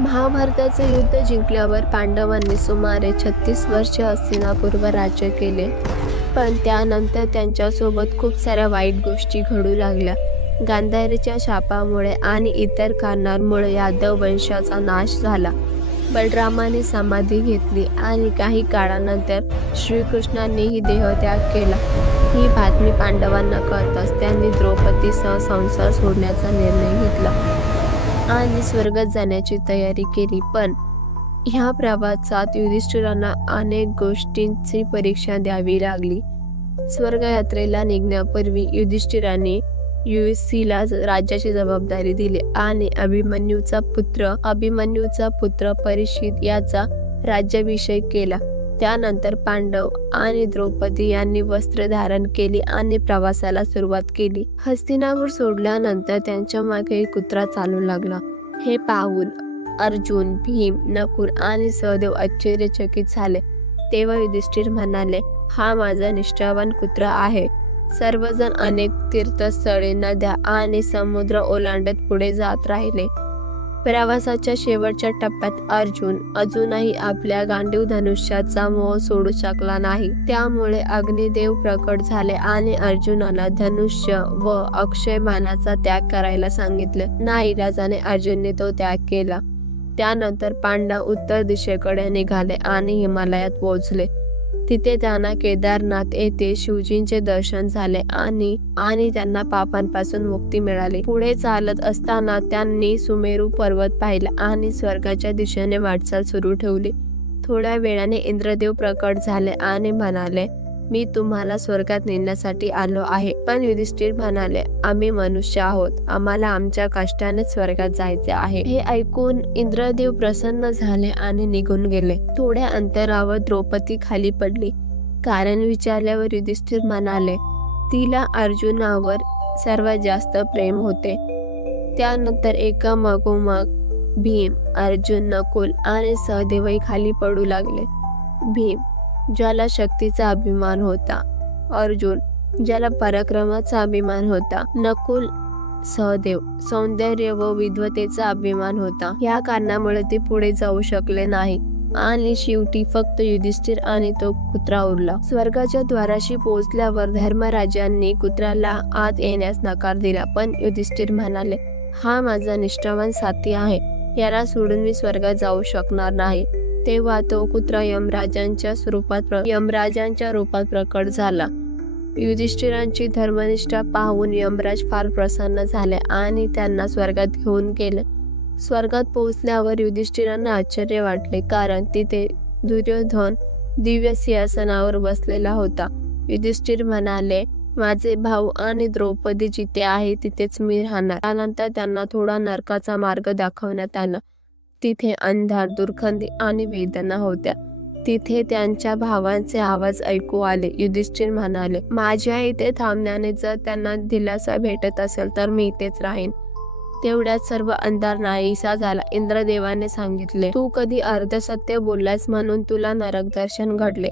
महाभारताचे युद्ध जिंकल्यावर पांडवांनी सुमारे 36 वर्षे हस्तिनापूरवर राज्य केले. पण त्यानंतर त्यांच्यासोबत खूप साऱ्या वाईट गोष्टी घडू लागल्या. गांधारीच्या शापामुळे आणि इतर कारणांमुळे यादव वंशाचा नाश झाला. बलरामाने समाधी घेतली आणि काही काळानंतर श्रीकृष्णांनीही देहत्याग केला. ही बातमी पांडवांना कळताच त्यांनी द्रौपदीसह संसार सोडण्याचा निर्णय घेतला आणि स्वर्गात जाण्याची तयारी केली. पण ह्या प्रवासात युधिष्ठिरांना अनेक गोष्टींची परीक्षा द्यावी लागली. स्वर्गयात्रेला निघण्यापूर्वी युधिष्ठिरांनी युयुत्सीला राज्याची जबाबदारी दिली आणि अभिमन्यूचा पुत्र परीक्षित याचा राज्याभिषेक केला. त्यानंतर पांडव आणि द्रौपदी यांनी वस्त्र धारण केली आणि प्रवासाला सुरुवात केली. हस्तिनापूर सोडल्यानंतर त्यांच्या मागे एक कुत्रा चालू लागला. हे पाहून अर्जुन, भीम, नकुल आणि सहदेव आश्चर्यचकित झाले. तेव्हा युधिष्ठिर म्हणाले, हा माझा निष्ठावान कुत्रा आहे. सर्वजण अनेक तीर्थस्थळे, नद्या आणि समुद्र ओलांडत पुढे जात राहिले. प्रवासाच्या शेवटच्या टप्प्यात अर्जुन अजूनही आपल्या गांडीव धनुष्याचा मोह सोडू शकला नाही. त्यामुळे अग्निदेव प्रकट झाले आणि अर्जुनाला धनुष्य व अक्षय बाणाचा त्याग करायला सांगितले. नाईलाजाने अर्जुनने तो त्याग केला. त्यानंतर पांडव उत्तर दिशेकडे निघाले आणि हिमालयात पोहोचले. तिथे त्यांना केदारनाथ येथे शिवजींचे दर्शन झाले आणि त्यांना पापांपासून मुक्ती मिळाली. पुढे चालत असताना त्यांनी सुमेरू पर्वत पाहिला आणि स्वर्गाच्या दिशेने वाटचाल सुरू ठेवली. थोड्या वेळाने इंद्रदेव प्रकट झाले आणि म्हणाले, मी तुम्हाला स्वर्गात नेण्यासाठी आलो आहे. पण युधिष्ठिर म्हणाले, आम्ही मनुष्य आहोत, आम्हाला आमच्या कष्टाने स्वर्गात जायचे आहे. हे ऐकून इंद्रदेव प्रसन्न झाले आणि निघून गेले. थोड्या अंतरावर द्रौपदी खाली पडली. कारण विचारल्यावर युधिष्ठिर म्हणाले, तिला अर्जुनावर सर्वात जास्त प्रेम होते. त्यानंतर एकामागोमाग भीम, अर्जुन, नकुल आणि सहदेवही खाली पडू लागले. भीम, ज्याला शक्तीचा अभिमान होता, अर्जुन, ज्याला पराक्रमाचा अभिमान होता, नकुल, सहदेव, सौंदर्य व विद्वतेचा अभिमान होता. या कारणामुळे ते पुढे जाऊ शकले नाही आणि शेवटी फक्त युधिष्ठिर आणि तो कुत्रा उरला. स्वर्गाच्या द्वाराशी पोहोचल्यावर धर्मराजांनी कुत्र्याला आत येण्यास नकार दिला. पण युधिष्ठिर म्हणाले, हा माझा निष्ठावान साथी आहे, याला सोडून मी स्वर्गात जाऊ शकणार नाही. तेव्हा तो कुत्रा यमराजांच्या रूपात प्रकट झाला. युधिष्ठिरांची धर्मनिष्ठा पाहून यमराज फार प्रसन्न झाले आणि त्यांना स्वर्गात घेऊन गेले. स्वर्गात पोहोचल्यावर युधिष्ठिरांना आश्चर्य वाटले, कारण तिथे दुर्योधन दिव्य सिंहासनावर बसलेला होता. युधिष्ठिर म्हणाले, माझे भाऊ आणि द्रौपदी जिथे आहे तिथेच मी राहणार. त्यानंतर त्यांना थोडा नरकाचा मार्ग दाखवण्यात आला. तिथे अंधार, दुर्गंधी आणि वेदना होत्या. तिथे त्यांच्या भावांचे आवाज ऐकू आले. युधिष्ठिर म्हणाले, माझ्या इथे थांबण्याने जर त्यांना दिलासा भेटत असेल तर मी इथेच राहीन. तेवढ्यात सर्व अंधार नाहीसा झाला. इंद्रदेवाने सांगितले, तू कधी अर्धसत्य बोललास म्हणून तुला नरक दर्शन घडले.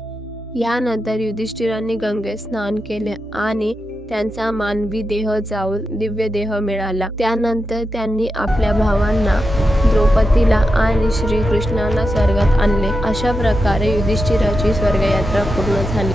यानंतर युधिष्ठिरांनी गंगेत स्नान केले आणि त्यांचा मानवी देह जाऊन दिव्य देह मिळाला. त्यानंतर त्यांनी आपल्या भावांना, द्रौपदीला आणि श्रीकृष्णांना स्वर्गात आणले. अशा प्रकारे युधिष्ठिराची स्वर्गयात्रा पूर्ण झाली.